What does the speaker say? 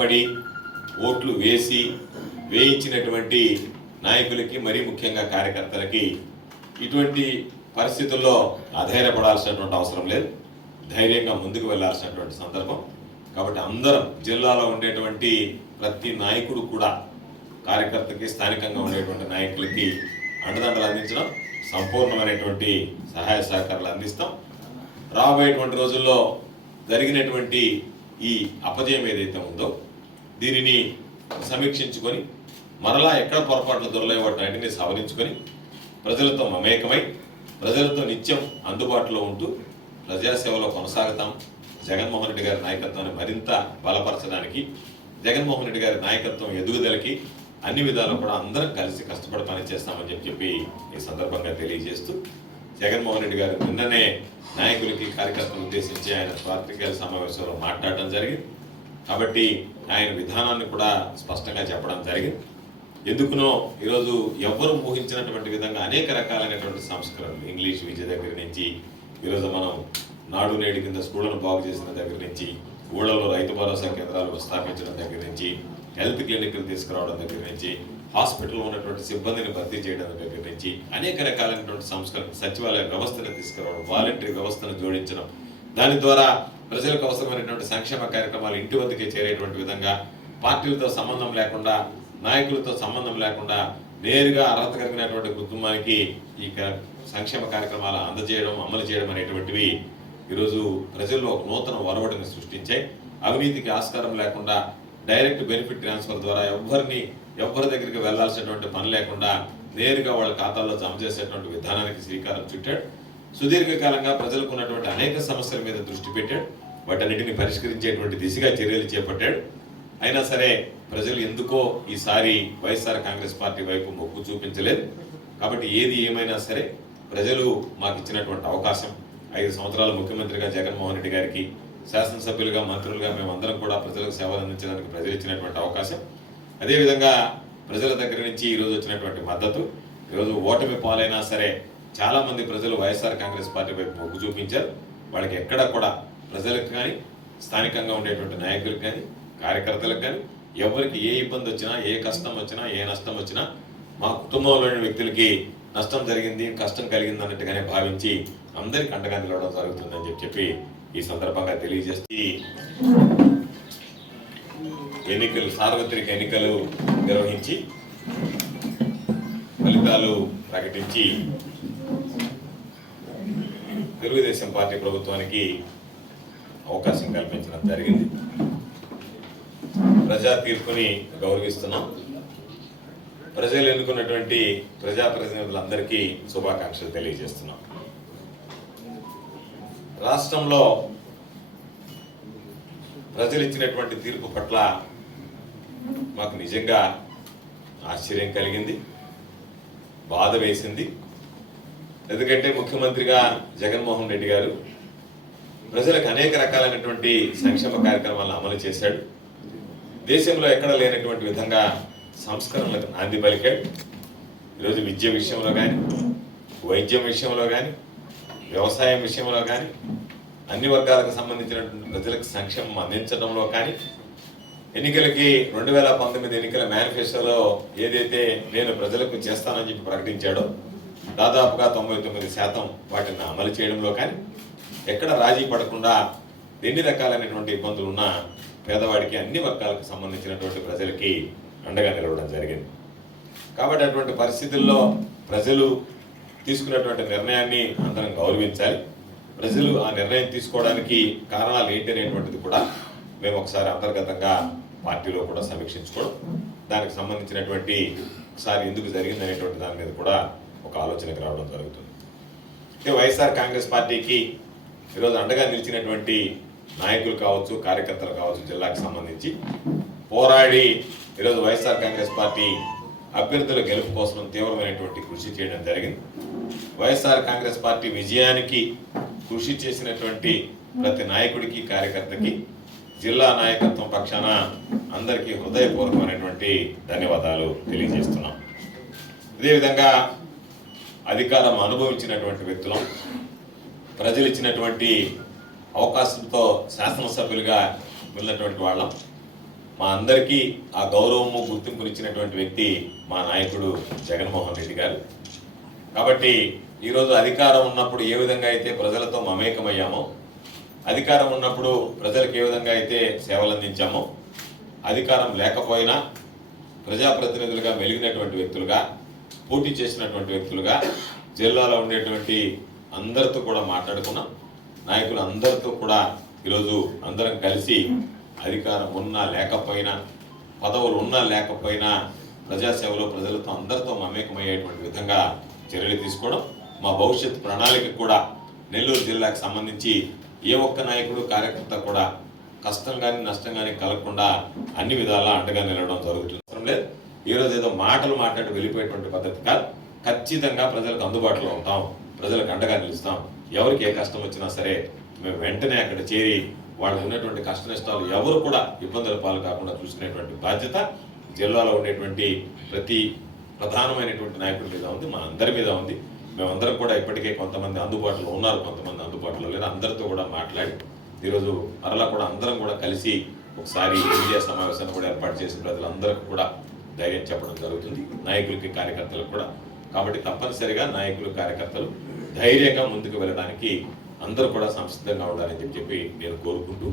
పడి ఓట్లు వేసి వేయించినటువంటి నాయకులకి మరీ ముఖ్యంగా కార్యకర్తలకి ఇటువంటి పరిస్థితుల్లో అధైర్యపడాల్సినటువంటి అవసరం లేదు ధైర్యంగా ముందుకు వెళ్లాల్సినటువంటి సందర్భం కాబట్టి అందరం జిల్లాలో ఉండేటువంటి ప్రతి నాయకుడు కూడా కార్యకర్తకి స్థానికంగా ఉండేటువంటి నాయకులకి అండదండలు అందించడం సంపూర్ణమైనటువంటి సహాయ సహకారాలు అందిస్తాం రాబోయేటువంటి రోజుల్లో జరిగినటువంటి ఈ అపజయం ఏదైతే ఉందో దీనిని సమీక్షించుకొని మరలా ఎక్కడ పొరపాట్లు దొరలేవు వాటిని సవరించుకొని ప్రజలతో మమేకమై ప్రజలతో నిత్యం అందుబాటులో ఉంటూ ప్రజాసేవలో కొనసాగుతాం జగన్మోహన్ రెడ్డి గారి నాయకత్వాన్ని మరింత బలపరచడానికి జగన్మోహన్ రెడ్డి గారి నాయకత్వం ఎదుగుదలకి అన్ని విధాలు కూడా అందరం కలిసి కష్టపడి పనిచేస్తామని చెప్పి చెప్పి ఈ సందర్భంగా తెలియజేస్తూ జగన్మోహన్ రెడ్డి గారు నిన్ననే నాయకులకి కార్యకర్తలు ఉద్దేశించి ఆయన పాత్రికేయుల సమావేశంలో మాట్లాడటం జరిగింది కాబట్టి ఆయన విధానాన్ని కూడా స్పష్టంగా చెప్పడం జరిగింది ఎందుకునో ఈరోజు ఎవరు ఊహించినటువంటి విధంగా అనేక రకాలైనటువంటి సంస్కరణలు ఇంగ్లీష్ విద్య దగ్గర నుంచి ఈరోజు మనం నాడు నేడు కింద స్కూళ్ళను బాగు చేసిన దగ్గర నుంచి ఊళ్ళలో రైతు భరోసా కేంద్రాలు స్థాపించడం దగ్గర నుంచి హెల్త్ క్లినిక్లు తీసుకురావడం దగ్గర నుంచి హాస్పిటల్లో ఉన్నటువంటి సిబ్బందిని భర్తీ చేయడం దగ్గర నుంచి అనేక రకాలైనటువంటి సంస్కరణ సచివాలయ వ్యవస్థను తీసుకురావడం వాలంటరీ వ్యవస్థను జోడించడం దాని ద్వారా ప్రజలకు అవసరమైనటువంటి సంక్షేమ కార్యక్రమాలు ఇంటి వద్దకే చేరేటువంటి విధంగా పార్టీలతో సంబంధం లేకుండా నాయకులతో సంబంధం లేకుండా నేరుగా అర్హత కలిగినటువంటి కుటుంబానికి ఈ సంక్షేమ కార్యక్రమాలు అందజేయడం అమలు చేయడం అనేటువంటివి ఈరోజు ప్రజల్లో ఒక నూతన ఒరవడిని సృష్టించాయి అవినీతికి ఆస్కారం లేకుండా డైరెక్ట్ బెనిఫిట్ ట్రాన్స్ఫర్ ద్వారా ఎవ్వరిని ఎవరి దగ్గరికి వెళ్లాల్సినటువంటి పని లేకుండా నేరుగా వాళ్ళ ఖాతాల్లో జమ చేసేటువంటి విధానానికి శ్రీకారం చుట్టాడు సుదీర్ఘకాలంగా ప్రజలకు ఉన్నటువంటి అనేక సమస్యల మీద దృష్టి పెట్టాడు వాటన్నిటిని పరిష్కరించేటువంటి దిశగా చర్యలు చేపట్టాడు అయినా సరే ప్రజలు ఎందుకో ఈసారి వైఎస్ఆర్ కాంగ్రెస్ పార్టీ వైపు మొగ్గు చూపించలేదు కాబట్టి ఏది ఏమైనా సరే ప్రజలు మాకు ఇచ్చినటువంటి అవకాశం ఐదు సంవత్సరాలు ముఖ్యమంత్రిగా జగన్మోహన్ రెడ్డి గారికి శాసనసభ్యులుగా మంత్రులుగా మేమందరం కూడా ప్రజలకు సేవలు అందించడానికి ప్రజలు ఇచ్చినటువంటి అవకాశం అదేవిధంగా ప్రజల దగ్గర నుంచి ఈరోజు వచ్చినటువంటి మద్దతు ఈరోజు ఓటమి పాలైనా సరే చాలామంది ప్రజలు వైఎస్ఆర్ కాంగ్రెస్ పార్టీ వైపు మొగ్గు చూపించారు వాళ్ళకి ఎక్కడ కూడా ప్రజలకు కానీ స్థానికంగా ఉండేటువంటి నాయకులకు కానీ కార్యకర్తలకు కానీ ఎవరికి ఏ ఇబ్బంది వచ్చినా ఏ కష్టం వచ్చినా ఏ నష్టం వచ్చినా మా కుటుంబంలోని వ్యక్తులకి నష్టం జరిగింది కష్టం కలిగింది అన్నట్టుగానే భావించి అందరికి అండగా నిలవడం జరుగుతుందని చెప్పి ఈ సందర్భంగా తెలియజేస్తే ఎన్నికలు సార్వత్రిక ఎన్నికలు నిర్వహించి ఫలితాలు ప్రకటించి తెలుగుదేశం పార్టీ ప్రభుత్వానికి అవకాశం కల్పించడం జరిగింది ప్రజా తీర్పుని గౌరవిస్తున్నాం ప్రజలు ఎన్నుకున్నటువంటి ప్రజాప్రతినిధులందరికీ శుభాకాంక్షలు తెలియజేస్తున్నాం రాష్ట్రంలో ప్రజలు ఇచ్చినటువంటి తీర్పు పట్ల మాకు నిజంగా ఆశ్చర్యం కలిగింది బాధ వేసింది ఎందుకంటే ముఖ్యమంత్రిగా జగన్మోహన్ రెడ్డి గారు ప్రజలకు అనేక రకాలైనటువంటి సంక్షేమ కార్యక్రమాలను అమలు చేశాడు దేశంలో ఎక్కడ లేనటువంటి విధంగా సంస్కరణలకు నాంది పలికాడు ఈరోజు విద్య విషయంలో కానీ వైద్యం విషయంలో కానీ వ్యవసాయం విషయంలో కానీ అన్ని వర్గాలకు సంబంధించినటువంటి ప్రజలకు సంక్షేమం అందించడంలో కానీ ఎన్నికలకి రెండు వేల పంతొమ్మిది ఎన్నికల మేనిఫెస్టోలో ఏదైతే నేను ప్రజలకు చేస్తానని చెప్పి ప్రకటించాడో దాదాపుగా తొంభై తొమ్మిది శాతం వాటిని అమలు చేయడంలో కానీ ఎక్కడ రాజీ పడకుండా ఎన్ని రకాలైనటువంటి ఇబ్బందులు ఉన్నా పేదవాడికి అన్ని వర్గాలకు సంబంధించినటువంటి ప్రజలకి అండగా నిలవడం జరిగింది కాబట్టి అటువంటి పరిస్థితుల్లో ప్రజలు తీసుకున్నటువంటి నిర్ణయాన్ని అందరం గౌరవించాలి ప్రజలు ఆ నిర్ణయం తీసుకోవడానికి కారణాలు ఏంటి అనేటువంటిది కూడా మేము ఒకసారి అంతర్గతంగా పార్టీలో కూడా సమీక్షించుకోవడం దానికి సంబంధించినటువంటి ఒకసారి ఎందుకు జరిగింది అనేటువంటి దాని మీద కూడా ఒక ఆలోచనకు రావడం జరుగుతుంది అంటే వైఎస్ఆర్ కాంగ్రెస్ పార్టీకి ఈరోజు అండగా నిలిచినటువంటి నాయకులు కావచ్చు కార్యకర్తలు కావచ్చు జిల్లాకు సంబంధించి పోరాడి ఈరోజు వైఎస్ఆర్ కాంగ్రెస్ పార్టీ అభ్యర్థుల గెలుపు కోసం తీవ్రమైనటువంటి కృషి చేయడం జరిగింది వైఎస్ఆర్ కాంగ్రెస్ పార్టీ విజయానికి కృషి చేసినటువంటి ప్రతి నాయకుడికి కార్యకర్తకి జిల్లా నాయకత్వం పక్షాన అందరికీ హృదయపూర్వకమైనటువంటి ధన్యవాదాలు తెలియజేస్తున్నాం అదేవిధంగా అధికారం అనుభవించినటువంటి వ్యక్తులం ప్రజలు ఇచ్చినటువంటి అవకాశంతో శాసనసభ్యులుగా వెళ్ళినటువంటి వాళ్ళం మా అందరికీ ఆ గౌరవము గుర్తింపునిచ్చినటువంటి వ్యక్తి మా నాయకుడు జగన్మోహన్ రెడ్డి గారు కాబట్టి ఈరోజు అధికారం ఉన్నప్పుడు ఏ విధంగా అయితే ప్రజలతో మమేకమయ్యామో అధికారం ఉన్నప్పుడు ప్రజలకు ఏ విధంగా అయితే సేవలు అందించామో అధికారం లేకపోయినా ప్రజాప్రతినిధులుగా మెలిగినటువంటి వ్యక్తులుగా పోటీ చేసినటువంటి వ్యక్తులుగా జిల్లాలో ఉండేటువంటి అందరితో కూడా మాట్లాడుకున్నాం నాయకులు అందరితో కూడా ఈరోజు అందరం కలిసి అధికారం ఉన్నా లేకపోయినా పదవులు ఉన్నా లేకపోయినా ప్రజాసేవలో ప్రజలతో అందరితో మమేకమయ్యేటువంటి విధంగా చర్యలు తీసుకోవడం మా భవిష్యత్ ప్రణాళిక కూడా నెల్లూరు జిల్లాకు సంబంధించి ఏ ఒక్క నాయకుడు కార్యకర్త కూడా కష్టం కానీ నష్టం కానీ కలగకుండా అన్ని విధాలా అండగా నిలవడం జరుగుతుంది అవసరం లేదు ఈరోజు ఏదో మాటలు మాట్లాడి వెళ్ళిపోయేటువంటి పద్ధతి కాదు ఖచ్చితంగా ప్రజలకు అందుబాటులో ఉంటాం ప్రజలకు అండగా నిలుస్తాం ఎవరికి ఏ కష్టం వచ్చినా సరే మేము వెంటనే అక్కడ చేరి వాళ్ళకు ఉన్నటువంటి కష్ట నష్టాలు ఎవరు కూడా ఇబ్బందుల పాలు కాకుండా చూసుకునేటువంటి బాధ్యత జిల్లాలో ఉండేటువంటి ప్రతి ప్రధానమైనటువంటి నాయకుడి మీద ఉంది మన అందరి మీద ఉంది మేమందరం కూడా ఇప్పటికే కొంతమంది అందుబాటులో ఉన్నారు కొంతమంది అందుబాటులో లేదా అందరితో కూడా మాట్లాడి ఈరోజు మరలా కూడా అందరం కూడా కలిసి ఒకసారి మీడియా సమావేశాన్ని కూడా ఏర్పాటు చేసి ప్రజలందరికీ కూడా ధైర్యం చెప్పడం జరుగుతుంది నాయకులకి కార్యకర్తలకు కూడా కాబట్టి తప్పనిసరిగా నాయకులు కార్యకర్తలు ధైర్యంగా ముందుకు వెళ్ళడానికి అందరూ కూడా సంసిద్ధంగా ఉండాలని చెప్పి నేను కోరుకుంటూ